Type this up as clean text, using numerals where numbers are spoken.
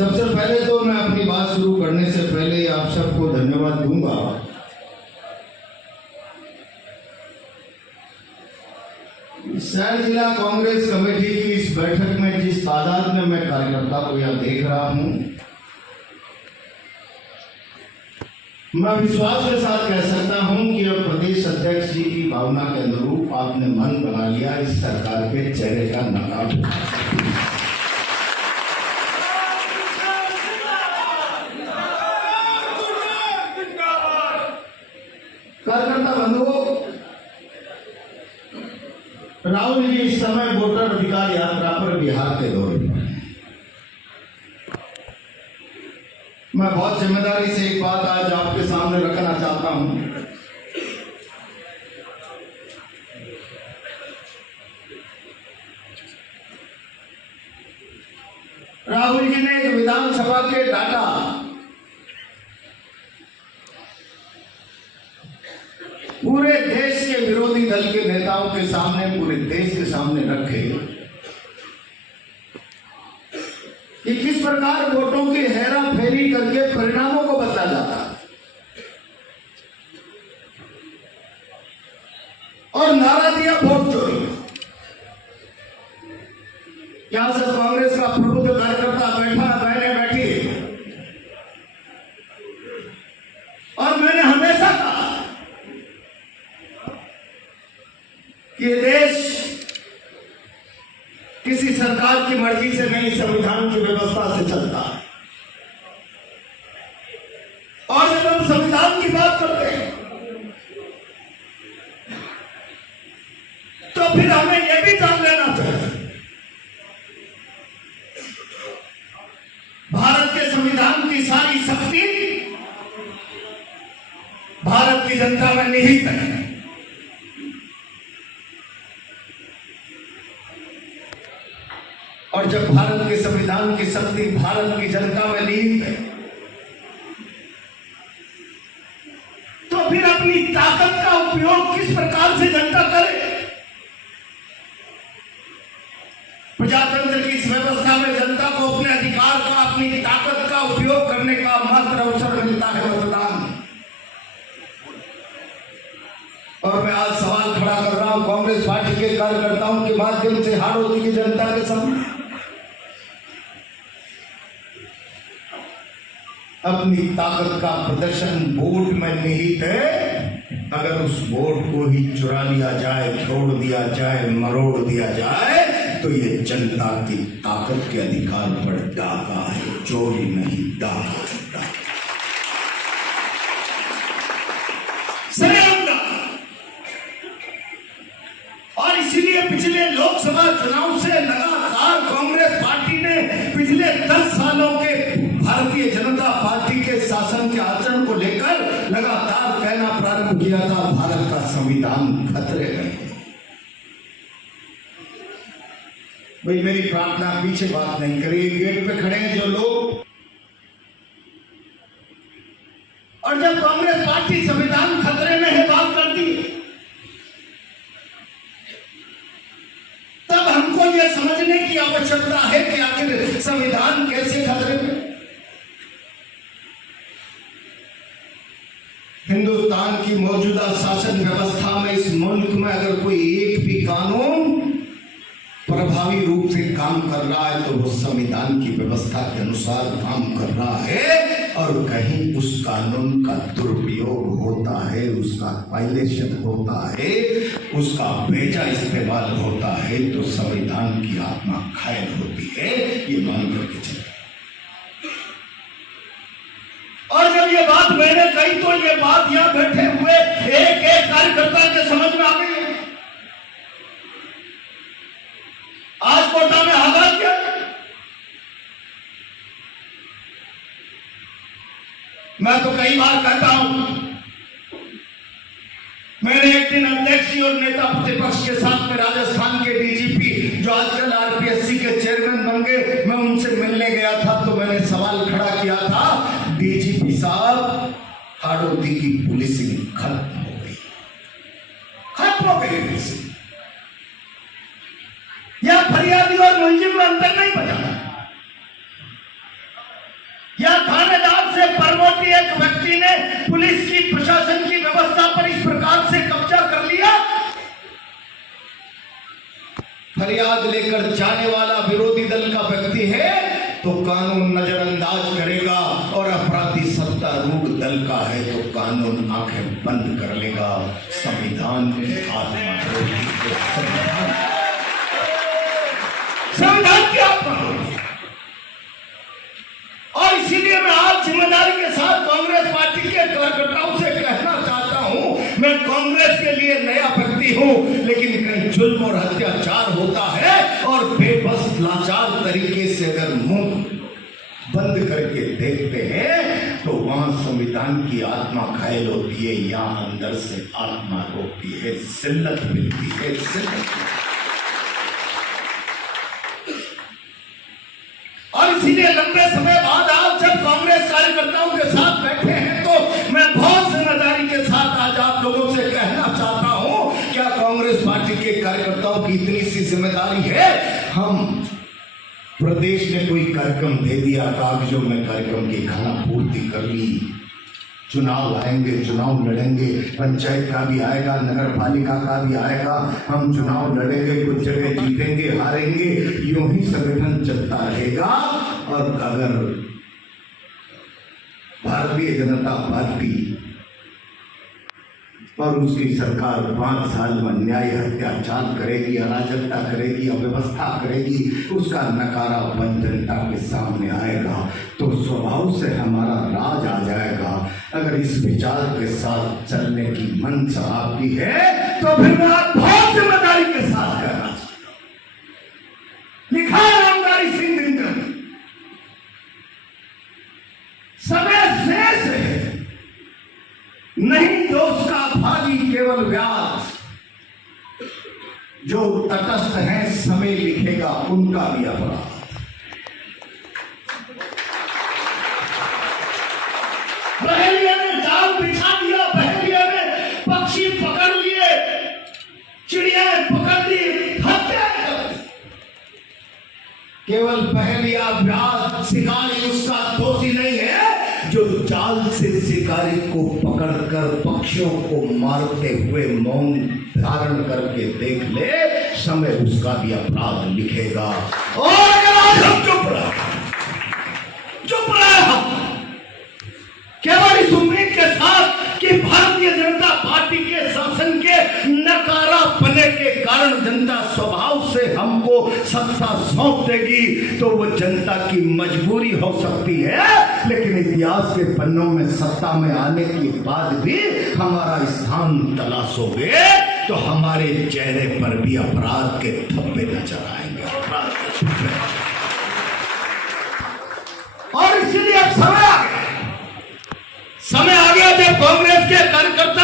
सबसे पहले तो मैं अपनी बात शुरू करने से पहले आप सबको धन्यवाद दूंगा। शहर जिला कांग्रेस कमेटी की इस बैठक में जिस तादाद में मैं कार्यकर्ता को यहां देख रहा हूं, मैं विश्वास के साथ कह सकता हूं कि अब प्रदेश अध्यक्ष जी की भावना के अनुरूप आपने मन बना लिया इस सरकार के चेहरे का नकाब। कार्यकर्ता बंधुओं, राहुल जी इस समय वोटर अधिकार यात्रा पर बिहार के दौरे पर हैं। मैं बहुत जिम्मेदारी से एक बात आज आपके सामने रखना चाहता हूं। राहुल जी ने एक विधानसभा के डाटा पूरे देश के विरोधी दल के नेताओं के सामने, पूरे देश के सामने रखे कि किस प्रकार वोटों की हेरा फेरी करके परिणामों को बदला जाता है, और नारा दिया वोट चोरी। यहां से कांग्रेस का प्रबुद्ध कार्यकर्ता बैठा, बहने बैठी, और मैंने हमेशा कहा कि देश किसी सरकार की मर्जी से नहीं, संविधान की व्यवस्था से चलता है। और जब हम संविधान की बात करते हैं तो फिर हमें यह भी जान लेना चाहिए, भारत के संविधान की सारी शक्ति भारत की जनता में निहित है। और जब भारत के संविधान की शक्ति भारत की जनता में निहित है, तो फिर अपनी ताकत का उपयोग किस प्रकार से जनता करे। प्रजातंत्र की इस व्यवस्था में जनता को अपने अधिकार का, अपनी ताकत का उपयोग करने का मात्र अवसर मिलता है मतदान। और मैं आज सवाल खड़ा कर रहा हूं कांग्रेस पार्टी के कार्यकर्ताओं के माध्यम से हाड़ौती की जनता के सामने, अपनी ताकत का प्रदर्शन वोट में निहित है। अगर उस वोट को ही चुरा लिया जाए, छोड़ दिया जाए, मरोड़ दिया जाए, तो ये जनता की ताकत के अधिकार पर डाका है, चोरी नहीं, डाका है, डाका। और इसीलिए पिछले लोकसभा चुनाव से लगातार कांग्रेस पार्टी ने पिछले 10 सालों के भारतीय जनता पार्टी के शासन के आचरण को लेकर लगातार कहना प्रारंभ किया था, भारत का संविधान खतरे में है। भाई मेरी प्रार्थना, पीछे बात नहीं करिए, गेट पे खड़े हैं जो लोग। और जब कांग्रेस पार्टी संविधान खतरे में है बात करती है, तब हमको यह समझने की आवश्यकता है कि आखिर संविधान कैसे खतरे में। हिंदुस्तान की मौजूदा शासन व्यवस्था में इस मुल्क में अगर कोई एक भी कानून प्रभावी रूप से काम कर रहा है तो वो संविधान की व्यवस्था के अनुसार काम कर रहा है। और कहीं उस कानून का दुरुपयोग होता है, उसका वायलेशन होता है, उसका बेजा इस्तेमाल होता है, तो संविधान की आत्मा घायल होती है, ये मान करके चले। और जब ये बात मैंने कही तो ये बात यहां बैठे हुए एक एक कार्यकर्ता के समझ में आ गई। आज कोटा में हालात क्या, मैं तो कई बार कहता हूं, मैंने एक दिन अध्यक्ष जी और नेता प्रतिपक्ष के साथ में राजस्थान के डीजीपी जो आजकल आरपीएससी के चेयरमैन बन गए, मैं उनसे मिलने गया था, तो मैंने सवाल खड़ा किया था, डीजीपी साहब, हाड़ौती की पुलिसिंग खत्म हो गई, खत्म हो गई पुलिसिंग। या फरियादी और मुलजिम में अंतर नहीं बचा। पार्टी ने पुलिस की, प्रशासन की व्यवस्था पर इस प्रकार से कब्जा कर लिया। फरियाद लेकर जाने वाला विरोधी दल का व्यक्ति है तो कानून नजरअंदाज करेगा, और अपराधी सत्तारूढ़ दल का है तो कानून आंखें बंद कर लेगा। संविधान की आत्मा संविधान की आत्मा। और इसीलिए मैं आज जिम्मेदारी के साथ कांग्रेस पार्टी के कार्यकर्ताओं से कहना चाहता हूं, मैं कांग्रेस के लिए नया व्यक्ति हूं, लेकिन कहीं जुल्म और अत्याचार होता है और बेबस लाचार तरीके से अगर मुंह बंद करके देखते हैं तो वहां संविधान की आत्मा घायल होती है, यहां अंदर से आत्मा रोकती है, जिल्लत मिलती है, जिल्लत। और इसीलिए लंबे समय बाद आप जब कांग्रेस कार्यकर्ताओं के साथ बैठे हैं तो मैं बहुत जिम्मेदारी के साथ आज आप लोगों से कहना चाहता हूं, क्या कांग्रेस पार्टी के कार्यकर्ताओं की इतनी सी जिम्मेदारी है? हम प्रदेश ने कोई कार्यक्रम दे दिया, कागजों में कार्यक्रम की खाना पूर्ति कर ली, चुनाव आएंगे, चुनाव लड़ेंगे, पंचायत का भी आएगा, नगर पालिका का भी आएगा, हम चुनाव लड़ेंगे, कुछ जगह जीतेंगे, हारेंगे, यूं ही संगठन चलता रहेगा। और अगर भारतीय जनता पार्टी और उसकी सरकार 5 साल में अन्याय, अत्याचार करेगी, अराजकता करेगी, अव्यवस्था करेगी, उसका नकारापन जनता के सामने आएगा तो स्वभाव से हमारा राज आ जाएगा। अगर इस विचार के साथ चलने की मंशा आपकी है तो फिर मैं आप बहुत जिम्मेदारी के साथ कहना चाहता हूं। लिखा है रामधारी सिंह दिनकर, समय शेष है, नहीं दोष का भागी केवल व्याज, जो तटस्थ है समय लिखेगा उनका भी अपराध। बहेलिया ने जाल बिछा दिया, बहेलिया ने पक्षी पकड़ लिए, चिड़िया पकड़ ली, हत्या कर दी। केवल बहेलिया व्याज शिकारी उसका दोषी नहीं है, जो जाल से शिकारी को पकड़कर पक्षियों को मारते हुए मौन धारण करके देख ले, समय उसका भी अपराध लिखेगा। और अगर आज हम चुप रहे हम केवल इस उम्मीद के साथ कि भारतीय जनता पार्टी के शासन के नकारापने के कारण जनता स्वभाव से हमको सत्ता सौंप देगी, तो वो जनता की मजबूरी हो सकती है, लेकिन इतिहास के पन्नों में सत्ता में आने के बाद भी हमारा स्थान तलाशोगे तो हमारे चेहरे पर भी अपराध के धब्बे नजर आएंगे। और इसलिए अब समय आ गया जब कांग्रेस के कार्यकर्ता